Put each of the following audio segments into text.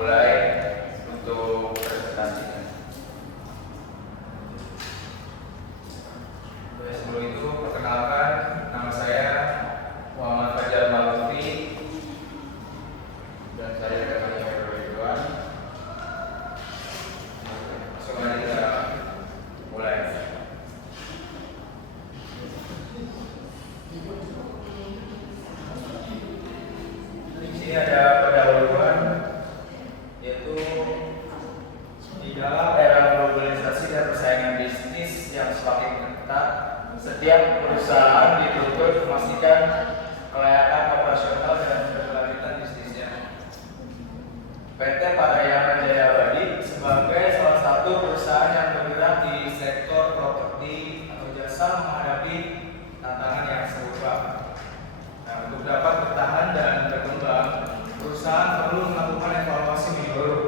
mulai untuk presentasinya. Sebelum itu, perkenalkan, nama saya Muhammad Fajar Malutfi dan saya dari Ridwan. Langsung aja kita mulai. Di sini ada pendahuluan, yaitu di dalam era globalisasi dan persaingan bisnis yang semakin ketat, setiap perusahaan dituntut memastikan kelayakan operasional dan keberlanjutan bisnisnya. PT Parahyangan Jaya Abadi sebagai salah satu perusahaan yang bergerak di sektor properti atau jasa menghadapi tantangan yang serupa. Nah, untuk dapat bertahan dan berkembang, perusahaan perlu melakukan evaluasi menyeluruh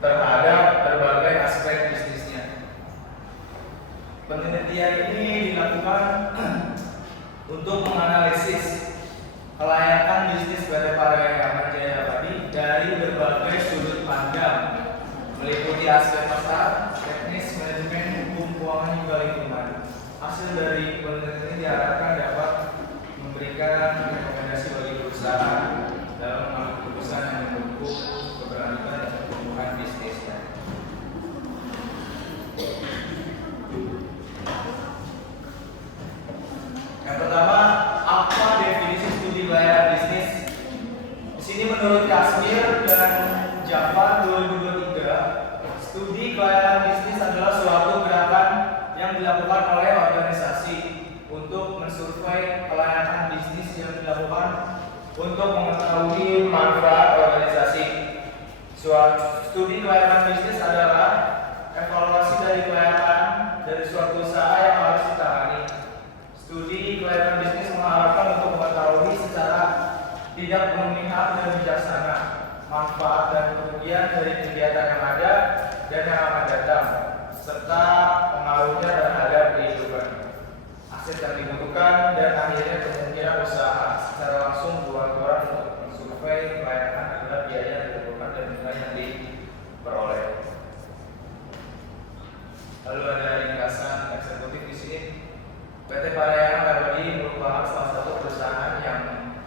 terhadap berbagai aspek bisnisnya. Penelitian ini dilakukan untuk menganalisis kelayakan bisnis PT Parahyangan Jaya Abadi dari berbagai sudut pandang, meliputi aspek pasar, teknis, manajemen, hukum, keuangan, hingga lingkungan. Hasil dari penelitian ini diharapkan dapat memberikan rekomendasi bagi perusahaan dalam mengambil keputusan yang mendukung keberlanjutan dan pertumbuhan bisnisnya. Yang pertama, apa definisi studi kelayakan bisnis? Di sini menurut Kasmir dan Java 2023, studi kelayakan bisnis adalah suatu gerakan yang dilakukan oleh organisasi untuk mensurvei kelayakan bisnis yang dilakukan untuk mengetahui manfaat organisasi. Studi kelayakan bisnis adalah evaluasi dari kelayakan dari suatu usaha yang harus ditangani. Studi kelayakan bisnis mengharapkan untuk mengetahui secara tidak memihak dan bijaksana manfaat dan kerugian dari kegiatan yang ada dan yang akan datang, serta pengaruhnya terhadap kehidupan, aset yang dibutuhkan, dan akhirnya kemungkinan usaha. Secara langsung keluar untuk mensurvei kelayakan adalah biaya yang dibutuhkan dan nilai yang diperoleh. Lalu ada ringkasan eksekutif di sini. PT Parahyangan Abadi merupakan salah satu perusahaan yang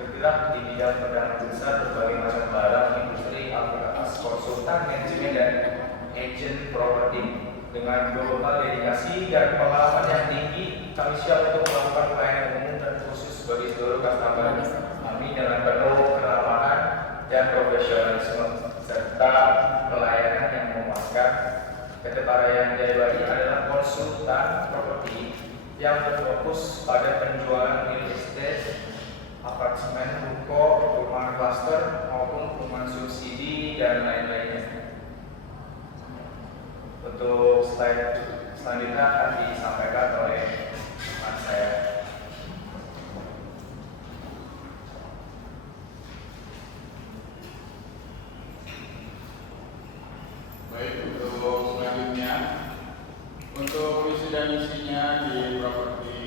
bergerak di bidang perdagangan besar berbagai macam barang, industri, aplikasi, konsultan, manajemen, dan agent properti. Dengan global dedikasi dan pengalaman yang tinggi, kami siap untuk melakukan pelayanan umum dan khusus bagi seluruh customer kami dengan penuh keramahan dan profesionalisme serta pelayanan yang memuaskan. PT Parahyangan Jaya Abadi adalah konsultan properti yang berfokus pada penjualan real estate, apartemen, ruko, perumahan klaster maupun perumahan subsidi dan lain-lainnya. Untuk slide selanjutnya akan disampaikan oleh teman saya. Baik, untuk selanjutnya, untuk visi dan misinya di properti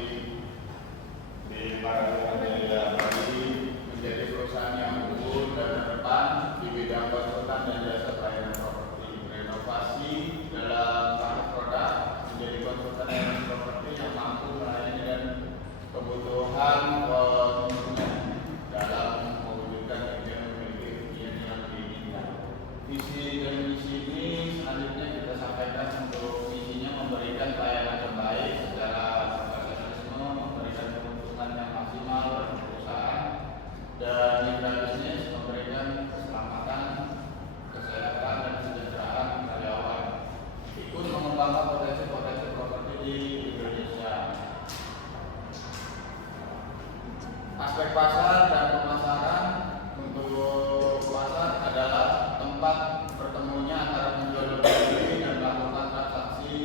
di Parahyangan Jaya Abadi menjadi perusahaan yang unggul dan terdepan di bidang konsultan dan jasa pelayanan properti, renovasi dalam paket produk, menjadi konsultan dan properti yang mampu melayani dan kebutuhan konsumen dalam mewujudkan yang memiliki yang diinginkan. Visi dan misi ini selanjutnya kita sampaikan. Untuk misinya memberikan pelayanan terbaik secara profesionalisme, memberikan keuntungan yang maksimal bagi perusahaan dan mitra bisnis, memberikan keselamatan, kesehatan, dan kesejahteraan karyawan, ikut mengembangkan potensi-potensi properti di Indonesia. Aspek pasar dan pemasaran. Untuk pasar adalah tempat bertemunya antara penjual dan pembeli dan melakukan transaksi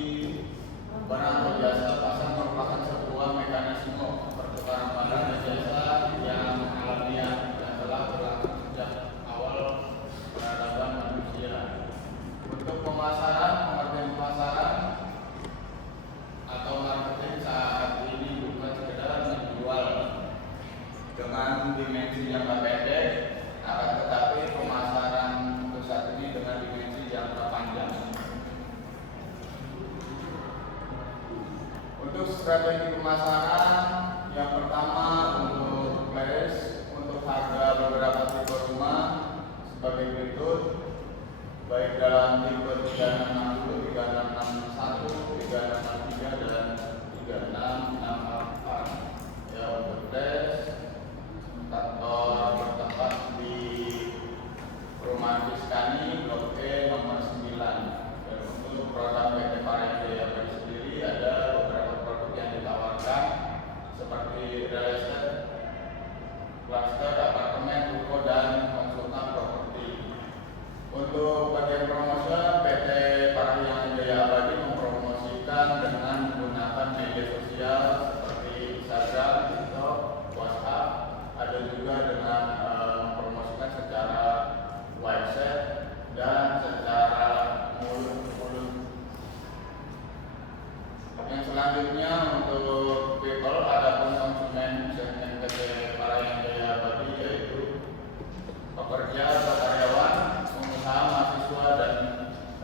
barang atau jasa. Pasar merupakan sebuah mekanisme pertukaran barang dan jasa yang alamiah dan telah berlangsung sejak awal peradaban manusia. Untuk pemasaran, pengertian pemasaran atau marketing saat ini bukan sekedar menjual dengan dimensi yang pendek, akan tetapi pemasaran untuk saat ini dengan strategi pemasaran, yang pertama untuk place, untuk harga beberapa tipe rumah sebagai berikut, baik dalam tipe 3660, 3661, 3663 dan 3664. Ya, untuk place kantor bertempat di Perumahan Fiskani Blok E nomor 9. Dan untuk produk PT Paraya Jaya Abadi sendiri ada beberapa produk yang ditawarkan seperti real estate, cluster, apartemen, ruko, dan konsultan properti. Untuk bagian promosi, PT Paraya Jaya Abadi mempromosikan dengan menggunakan media sosial seperti Instagram, TikTok, WhatsApp. Ada juga dengan mempromosikan secara website dan secara mulut ke mulut. Yang selanjutnya untuk people, adapun konsumen segmen PT Paraya Jaya Abadi yaitu pekerja atau karyawan, pengusaha, mahasiswa, dan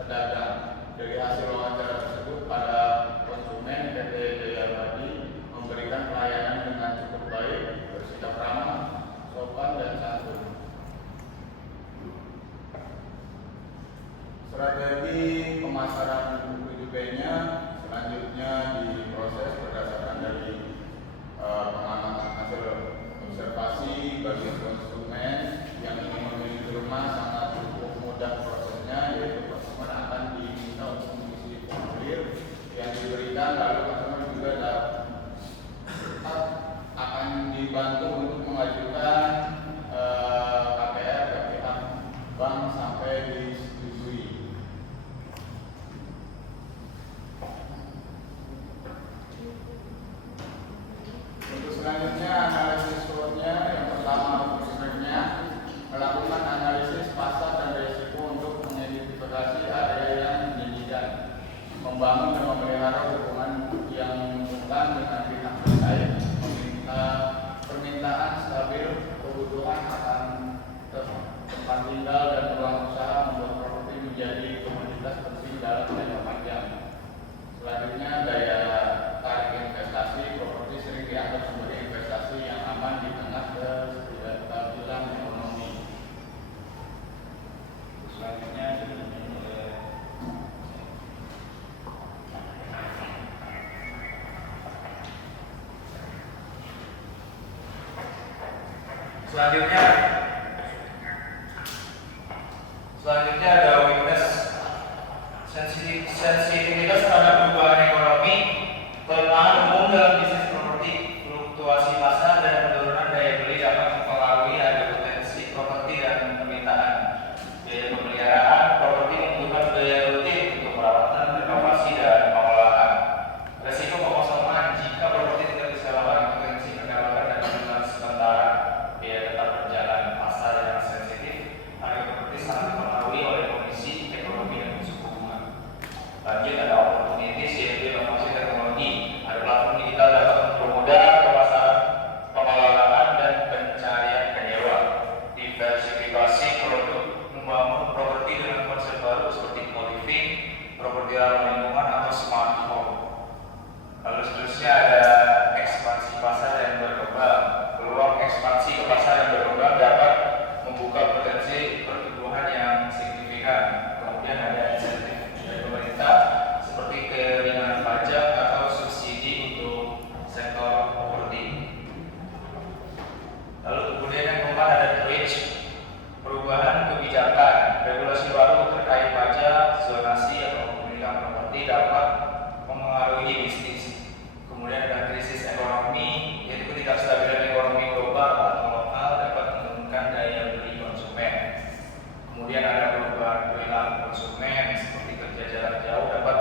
pedagang. Dari hasil wawancara tersebut, pada konsumen PT Jaya Abadi memberikan pelayanan dengan cukup baik, bersikap ramah, sopan, dan santun. Strategi pemasaran 7B-nya selanjutnya diproses berdasarkan dari pengamatan hasil observasi bagi konsumen yang ingin memiliki rumah. Sangat cukup mudah prosesnya, yaitu konsumen akan diminta untuk mengisi formulir yang diberikan, lalu konsumen juga tetap akan dibantu untuk mengajukan KPR ke pihak bank sampai disetujui. Untuk selanjutnya analisis SWOT-nya, yang pertama untuk SWOT-nya melakukan analisis pasar dan risiko untuk mengidentifikasi area yang dijanjikan, membangun dan memelihara hubungan yang menguntungkan dengan pihak terkait, meminta permintaan stabil, kebutuhan akan tempat tinggal dan ruang usaha, membuat properti menjadi komoditas penting dalam jangka panjang. Selanjutnya daya tarik investasi, properti sering dianggap sebagai investasi yang aman di tengah ketidakstabilan ekonomi. Selanjutnya Selanjutnya ada weakness, sensitivitas terhadap perubahan ekonomi, kelemahan umum dalam bisnis properti, fluktuasi pasar dan penurunan daya beli dapat mempengaruhi harga potensi properti dan permintaan. Biaya pemeliharaan properti membutuhkan biaya rutin untuk perawatan, renovasi, dan pengolahan. Resiko pengosongan jika properti tidak disewakan, potensi kegagalan dan penurunan sementara. Biaya tetap berjalan, pasar yang sensitif, harga properti sangat dipengaruhi oleh kondisi ekonomi dan suku bunga. Lanjut ada opportunities, yaitu inovasi teknologi. Ada platform digital dapat mempermudah pemasaran, pengelolaan, dan pencarian penyewa. Diversifikasi produk, membangun properti dengan konsep baru seperti co-living, properti ramah lingkungan, atau smart home. Lalu seterusnya ada ekspansi pasar yang berkembang. Peluang ekspansi ke pasar yang berkembang dapat membuka potensi pertumbuhan yang signifikan. Kemudian ada insentif dari pemerintah seperti keringanan pajak atau subsidi untuk sektor properti. Lalu kemudian yang keempat ada twitch, perubahan kebijakan, regulasi baru terkait pajak, zonasi atau kepemilikan properti dapat mempengaruhi bisnis. Kemudian ada krisis ekonomi, yaitu ketidakstabilan ekonomi global atau lokal dapat menurunkan daya beli konsumen. Kemudian ada perubahan perilaku konsumen seperti kerja jarak jauh dapat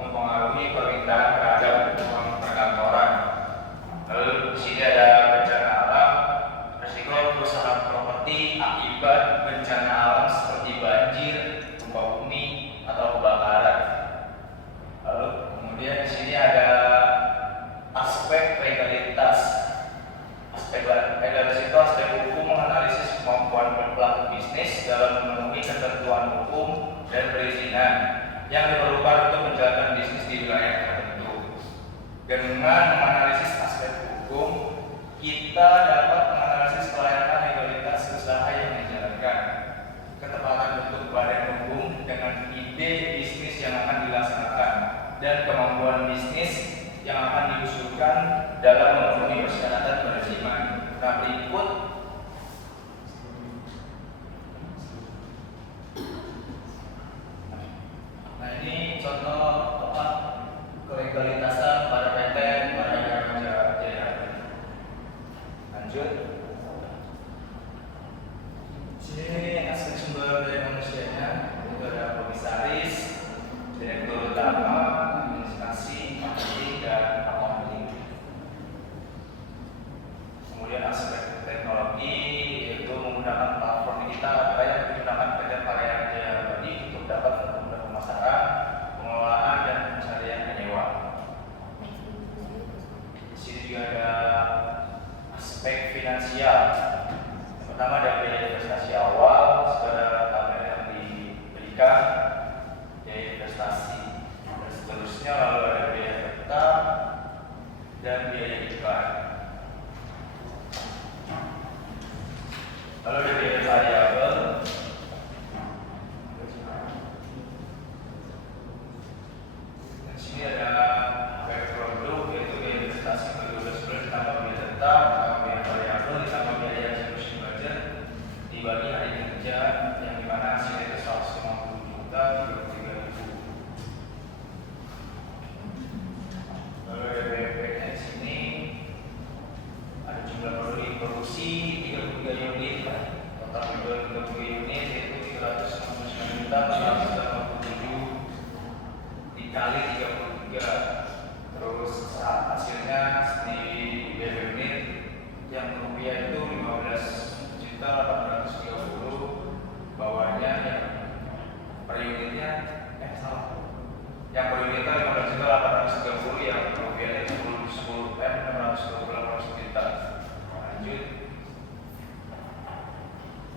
mempengaruhi permintaan terhadap ruang perkantoran. Lalu di sini ada bencana alam, risiko perusahaan properti akibat bencana alam seperti banjir, gempa bumi, atau kebakaran. Lalu kemudian di sini ada aspek legalitas. Aspek legalitas itu aspek hukum menganalisis kemampuan pelaku bisnis dalam memenuhi ketentuan hukum dan perizinan yang diperlukan untuk menjalankan bisnis di wilayah tertentu. Dengan menganalisis aspek hukum, kita dapat menganalisis kelayakan legalitas usaha yang dijalankan, ketepatan bentuk badan hukum dengan ide bisnis yang akan dilaksanakan, dan kemampuan bisnis yang akan diusulkan dalam memenuhi persyaratan perizinan. Nah, berikut ini contoh kelegalitasan pada PT Parahyangan Jaya. Lanjut. Sini aspek sumber daya manusianya itu ada komisaris, direktur utama, administrasi, marketing, dan accounting. Kemudian aspek teknologi yaitu menggunakan platform digital yang digunakan PT Parahyangan Jaya untuk dapat mempermudah pemasaran, pengelolaan, dan pencarian penyewa. Di sini juga ada aspek finansial. Yang pertama ada biaya investasi awal, saudara tabel yang diberikan, biaya investasi, dan seterusnya. Lalu ada biaya tetap dan biaya iklan. Lalu ada biaya variabel. Di sini ada biaya produk, yaitu biaya investasi kedua bulan ditambah biaya tetap, ditambah biaya variabel, ditambah biaya execution budget dibagi hari kerja, yang dimana hasilnya itu 150 juta 33.000. Lalu ada BPN di sini, ada jumlah produk diproduksi 33 unit, total penjualan 33 unit yaitu 369 juta 487 dikali 33. Terus hasilnya di biaya unit yang rupiah itu 15 juta 830, bawahnya yang per unitnya salah. Yang per unitnya 15 juta 830, yang rupiahnya 620 juta. Lanjut.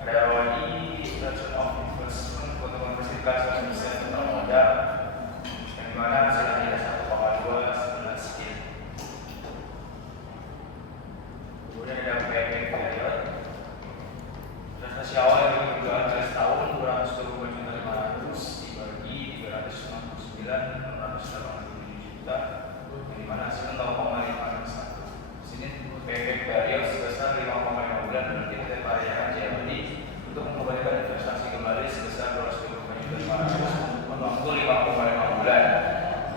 Ada ROI, return of investment, untuk konversi kas bisa total modal, yang dimana hasilnya tidak 1,2 sekian. Kemudian ada payback period. Investasi awal yang diperlukan 3 tahun 222.500 dibagi 369.687 juta, yang dimana hasilnya 0,561. Di sini payback period sebesar 5,5 bulan, berarti PT Parahyangan Jaya untuk mengembalikan investasi kembali sebesar 225.500 waktu 5,5 bulan,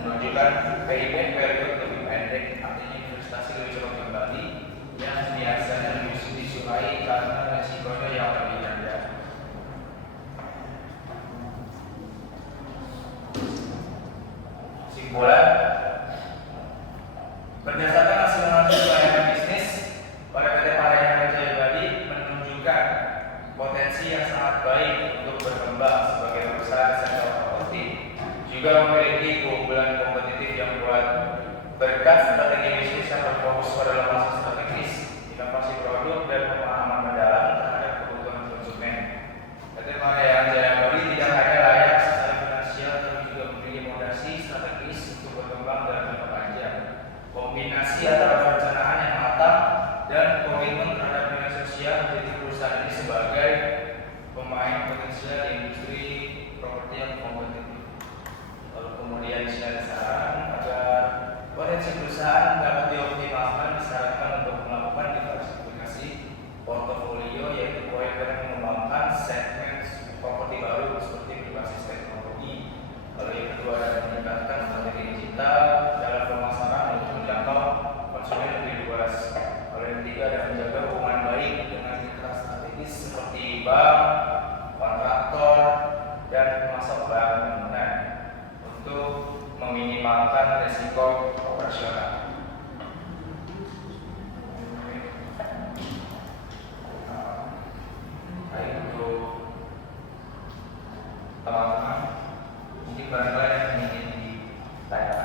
menunjukkan payback period lebih pendek, artinya investasi lebih cepat kembali, yang biasanya lebih disukai karena resikonya yang lebih rendah. Kesimpulan, berdasarkan hasil analisis layanan bisnis pada PT Parahyangan Jaya menunjukkan potensi yang sangat baik untuk berkembang sebagai perusahaan sektor properti, juga memiliki keunggulan kompetitif yang kuat berkat strategi bisnis yang berfokus pada lembaga strategis, inovasi produk, dan pemahaman mendalam terhadap kebutuhan konsumen. PT Parahyangan Jaya tidak hanya layak secara finansial, tapi juga memiliki fondasi strategis untuk berkembang dalam jangka panjang. Kombinasi antara perencanaan yang matang dan komitmen terhadap nilai sosial menjadi perusahaan ini sebagai pemain potensial di industri properti yang kompetitif. Lalu kemudian ada saran agar potensi perusahaan dapat dioptimalkan, disyaratkan untuk melakukan diversifikasi portofolio, yaitu proyek yang mengembangkan segmen properti baru seperti berbasis teknologi. Lalu yang kedua adalah meningkatkan strategi digital dalam pemasaran untuk menjangkau konsumen lebih luas. Lalu yang ketiga adalah menjaga hubungan baik dengan mitra strategis seperti bank, kontraktor, dan pemasok barang bangunan untuk meminimalkan risiko operasional. Baik, untuk teman-teman, mungkin barangkali yang ingin ditanyakan.